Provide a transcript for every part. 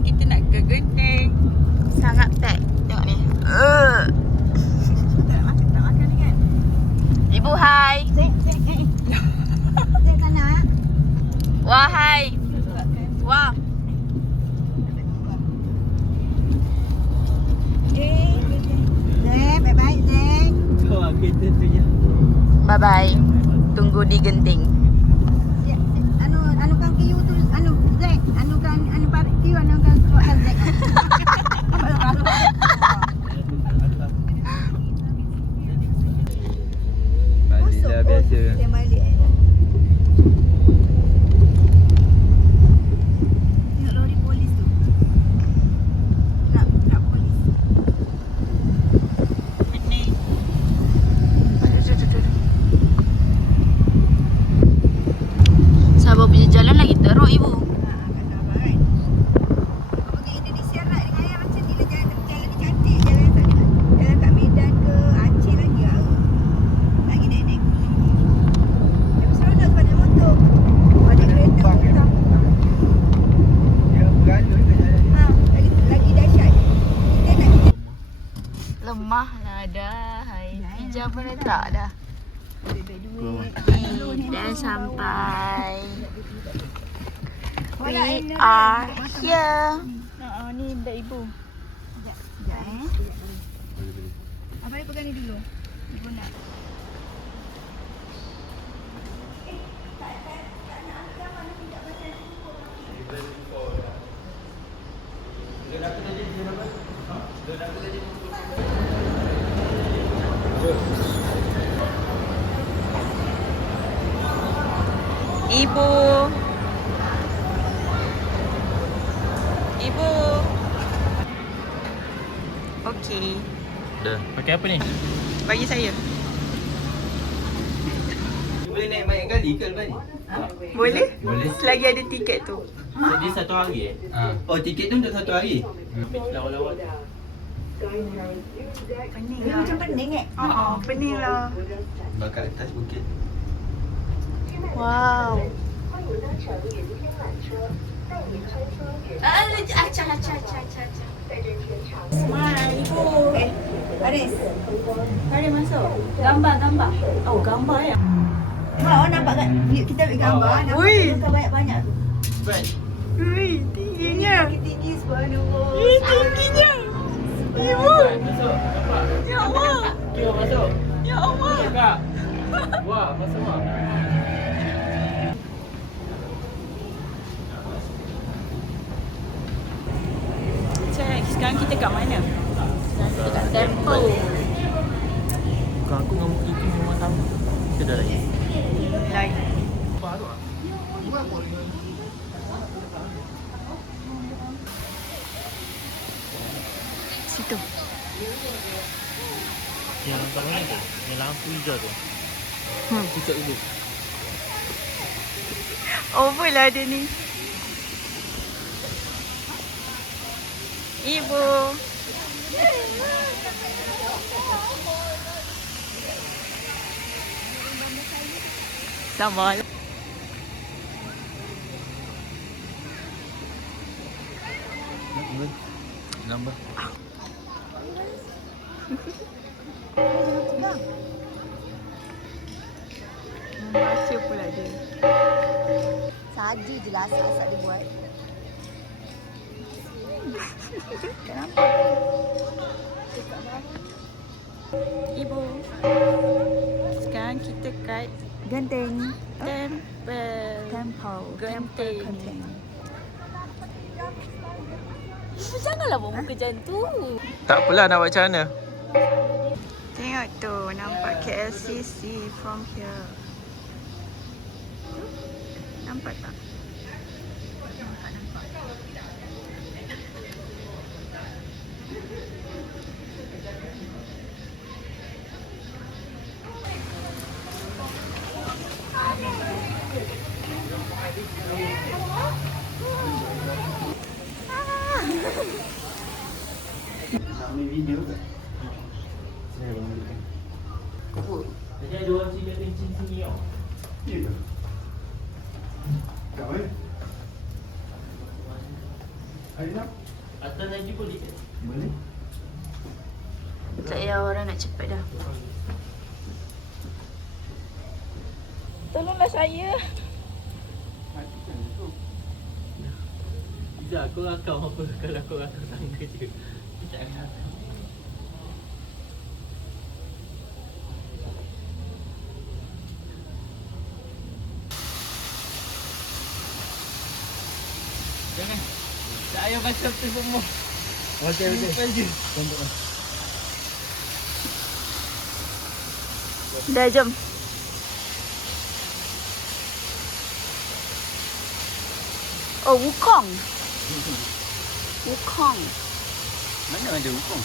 Sekarang kita nak ke Genting. Sangat pack. Tengok ni. Tak makan ni kan? Ibu hai. Zek sana. Wah hai. Wah. Zek, bye-bye Zek. Kita tu je. Bye-bye. Tunggu di Genting. Anu kan kiu tu anu Zek, anu kan parik kiu anu kan soal Zek. Balik dah biasa. Saya balik. Tengok lori polis tu. Nak polis. Ini. Sabah punya jalan lagi teruk ibu. Lemah lah dah. Hai. Hijau pun letak dah. Dah sampai. We are here. Ni dah ibu. Sekejap Abang pegang ni dulu. Ibu nak. Ibu. Ibu. Okey. Dah. Pakai apa ni? Bagi saya. Boleh naik banyak kali ke lepas ni? Boleh? Boleh. Selagi ada tiket tu. Jadi satu hari Oh, tiket tu untuk satu hari? Lawa-lawa. Pening Dia macam pening pening lah. Bakar atas bukit. Wow. Smile ibu. Haris. Mari masuk. Gambar. Oh, gambar ya. Mak awak nampak kan? Kita ambil gambar. Nampak Ui. gambar banyak-banyak tu. Cepat. Ui, tingginya. Tinggi subhanallah. Tingginya. Ibu. Masuk. Nampak? Ya Allah. Kira masuk. Ya Allah. Kak. Wah, masuk mak. Cek, sekarang kita kat mana? Sekarang kita kat temple. Bukan aku dengan itu memang sama. Kita dah lagi. Lain. Baru ah. Situ. Yang nampak mana tu? Yang lampu hijau tu. Pucat dulu. Over lah dia ni. Ibu. Sabar. Nambah. Membaca pula dia. Saja je lah asal-asal dia buat. Ibu. Sekarang kita kat Genting. temple. Genting. Genting. Ibu janganlah buat muka macam tu. Tak apalah, nak buat macam mana? Tengok tu, nampak KLCC from here. Nampak tak? Ambil video tak? Saya bangun dulu. Jadi ada orang cerita kencing sini tau. Ya ke? Kat mana? Atas lagi boleh ke? Boleh. Tak payah orang nak cepat dah. Tolonglah saya. Tidak, aku rakam apa kalau kau rakam tangga je. Jangan. Jangan. Tak payah baca apa semua. Okey. Simpan je. Dah jom. Oh, Wukong. Wukong. Mana ada hukum?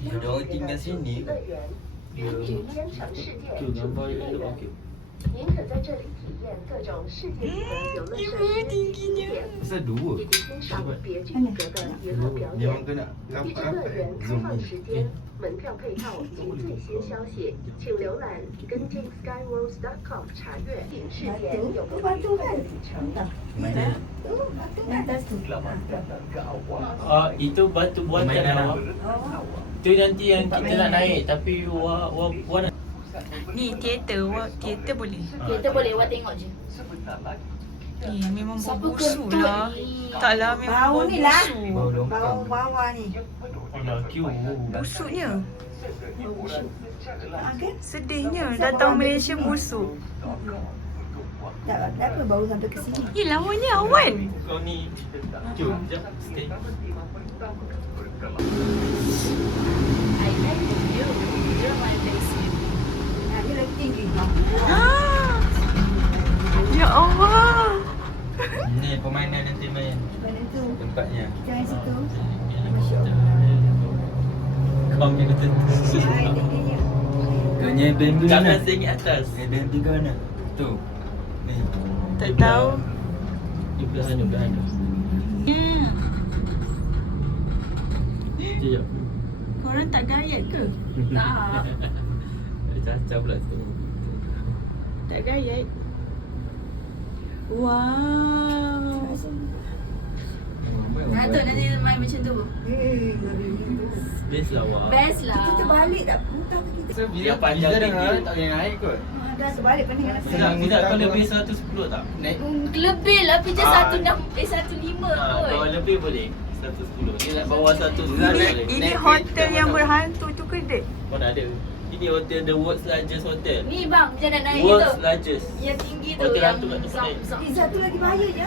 Dia tinggal sini ke? 就gambar dia tu okey. 您可在这里体验各种世界级的游乐设施，景点 Pasal dua. 以及欣赏别具一格的娱乐表演。 Memang kena 预知乐园开放时间、门票配套及最新消息，请浏览genting-skyworlds.com 查阅。世界有个快乐的旅程。 Mana? Itu batu buatan awak. Tu nanti yang kita nak naik tapi Wan Ni teater, teater boleh. Kita boleh awak tengok je. Ni memang bau busuk lah. Taklah memang Bau bau ni lah. busuk. Bau longkang. Bau bawah ni. Busuknya. Kan? Sedihnya datang Malaysia busuk. Tak apa bau sampai ke sini. Ni lawannya awan. Kau ni jom jap stay. I like the view. Dia main basic. Dia lagi tinggi. Ah. Ya Allah. Ni permainan nanti main. Mana tu? Tempatnya. Jangan situ. Kau ni betul. Hai tingginya. Kanya bambu Jangan mana? sengit atas. Bambu ke mana? Tu. Ni. Tak tahu. Di belahan ni belahan. Sekejap. Korang tak gayat ke? Tak. Caca pula tu. Tak gayat. Wow. Nak tu nanti main macam tu. Best lah wah. Best lah. Kita terbalik tak? Muka kita. So Dia panjang tinggi. tak boleh naik kot. Dah terbalik pandang anak saya. Tidak kau lebih 110 tak? Naik. Lebih lah. Pergi 1.5 Kalau kot. lebih boleh 110. Dia nak bawah 110 Naik- boleh. Ini naik hotel kereta yang mana? berhantu tu ke dek? Kau nak ada. Ini hotel the world's largest hotel. Ni bang, macam nak naik World's gitu. largest. Yang tinggi tu. Hotel yang hantu kat tempat lain. zam- Eh, satu lagi bahaya je.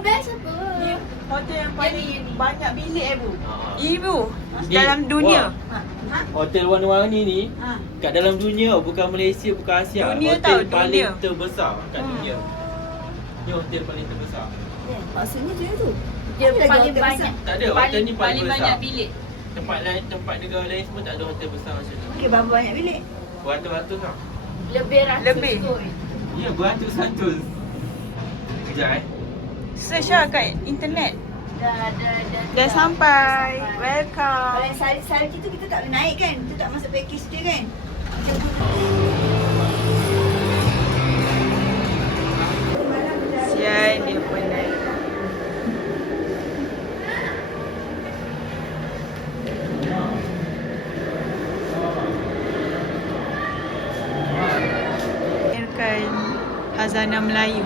Best apa? Ni hotel yang paling Yang ni. banyak bilik bu. Ah. Ibu Ni, dalam dunia. wah, Hotel warna-warni ni Ha. kat dalam dunia, bukan Malaysia, bukan Asia. Dunia Hotel tau, paling dunia. terbesar kat dunia. Ni hotel paling terbesar. Maksudnya dia tu. Dia Apa lagi paling hotel banyak. Tak ada, hotel ni paling besar. banyak bilik. Tempat lain, tempat negara lain semua tak ada hotel besar macam ni. Okey, berapa banyak bilik? Beratus-ratus lah. Lebih ratus Lebih. kot. Ya, beratus-ratus. Kejap Search lah kat internet. Dah sampai. Kalau Welcome. yang salji tu kita tak boleh naik kan? Itu tak masuk package dia kan? Macam tu. Sial dia penat. Biarkan Hazanah Melayu.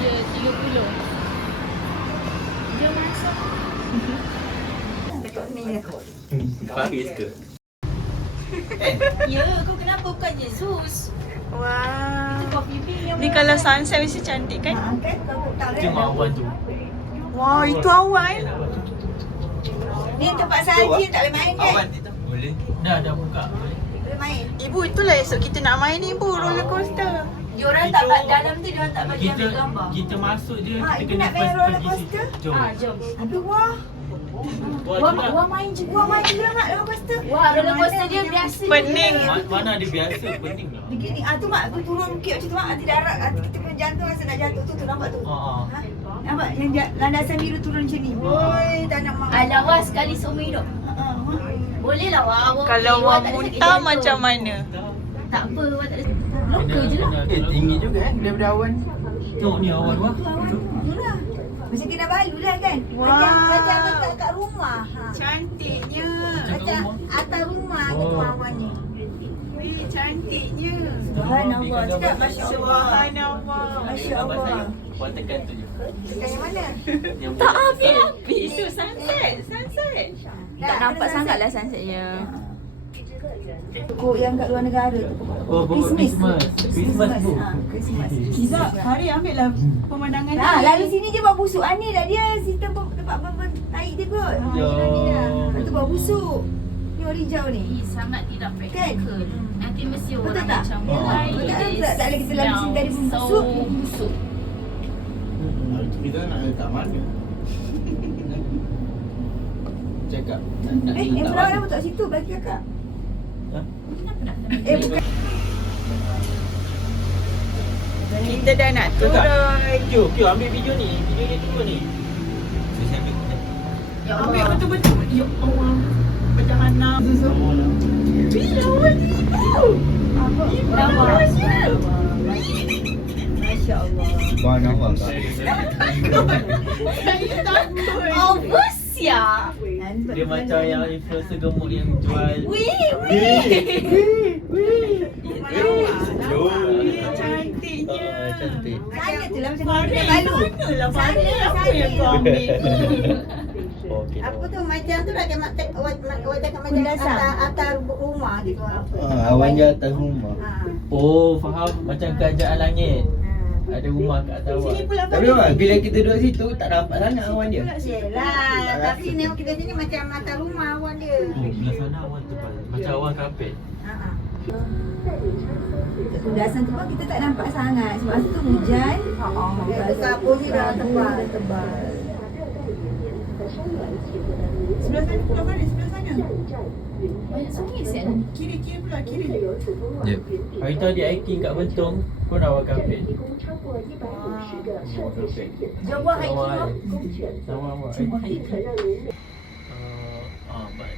Dia 30. Dia masak. Paris ke? Ya, kau kenapa bukan Jesus? Wah. Coffee bean yang Ni kalau sunset mesti cantik kan? Kan kau tak Tengok awan tu. Wah, itu awan. Ni tempat saja tak boleh main kan? Awan tu boleh. Dah buka. Boleh main. Ibu, itulah esok kita nak main ni, Ibu, roller coaster. Diorang tak dalam tu diorang tak bagi ambil gambar. Kita masuk je, Mak, kita ibu kena nak main first roller pergi situ. coaster? Jom. Jom. Aduh, wah. Wah main je. Wah, main juga mak roller coaster. Wah, roller coaster dia biasa je. Pening. Mana ada biasa, pening lah. Begini, tu mak, tu turun bukit macam tu mak, nanti darat, kita punya jantung rasa nak jatuh tu, nampak tu? Ha. Ha? Nampak yang landasan biru turun macam ni. Woi, tak nak mak. Alah, wah sekali seumur hidup. Boleh lah wah. Kalau Wah, Wah tak ada sakit muntah jantung. macam mana? Tak apa, wah tak ada. Loka je lah. Tinggi juga kan daripada awan. Tengok ni awan wah. Tu awan tu. Itulah. Macam kena balu lah kan? Wah. Macam kat rumah. Ha. Cantiknya. Macam atas rumah gitu awan ni. Wih, cantiknya. Subhanallah. Cakap Masya Allah. Subhanallah. Masya Allah. Buat tekan tu je. Tekan yang mana? Tak habis-habis tu sunset. Tak nampak sangat lah sunsetnya. Pokok yang kat luar negara tu. Oh, pokok Christmas. Christmas tu. Ha, Christmas. Izzat, hari ambil lah pemandangan Ha, lalu sini je buat busuk. Ni dah dia sistem tempat taik dia kot. Ha, Ya. ni dah. Lepas tu buat busuk. Ni orang hijau ni. Sangat tidak practical. Nanti mesti Betul orang tak? macam Ya. why Betul tak? this Tak boleh kita lalu sini dari smells busuk. so busuk. Kita nak letak mana? Cakap nak Yang perawat dah letak situ bagi kakak. Ha? Bukan. Kita dah nak turun. Kyo, ambil video ni. Video ni turun ni. Saya ambil. Ya Ambil Allah. betul-betul. Ya Allah. Perjalanan. Masya Allah. Wah, nampak tak? Saya takut. Oh, bersia. Dia macam yang influencer gemuk yang jual. Cantiknya. Cantik. Sana tu lah macam Farid, mana balu. manalah Farid? Apa yang kau ambil? Okey. Apa tu macam tu lah macam atas rumah gitu apa. Awan je atas rumah. Ha. Oh, faham. Macam kerajaan langit. Ada rumah kat atas awak. Sini pula Tapi Farid. Mak, bila kita duduk situ tak nampak sangat awan dia. Yelah, tapi ni kita sini macam atas rumah awan dia. Oh, belah sana awan tebal. Macam awan kapet. Ha. Ulasan tu pun kita tak nampak sangat sebab tu hujan. Kapur ni dah tebal. Sebelah sana pula Farid, sebelah sana. Banyak sungai siap. Kiri pula, kiri. Ya. Hari tu adik hiking kat Bentong pun awan kapet. Jom buat hiking lah. Sama awak.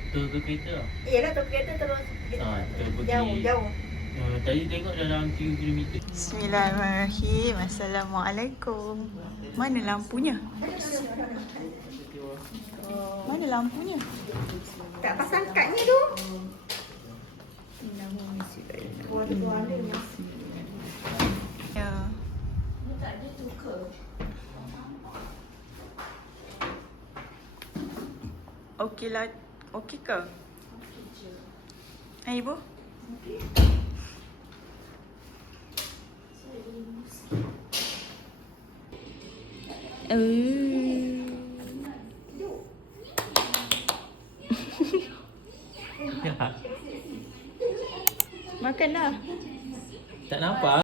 Betul ke kereta? Yelah tu kereta terus Kita pergi. jauh. Tadi tengok dalam 3 km. Bismillahirrahmanirrahim. Assalamualaikum. Mana lampunya? Mana lampunya? Tak pasang kadnya tu. Ya. Okey lah. Okey ke? Hai Ibu. Makanlah. Tak nampak?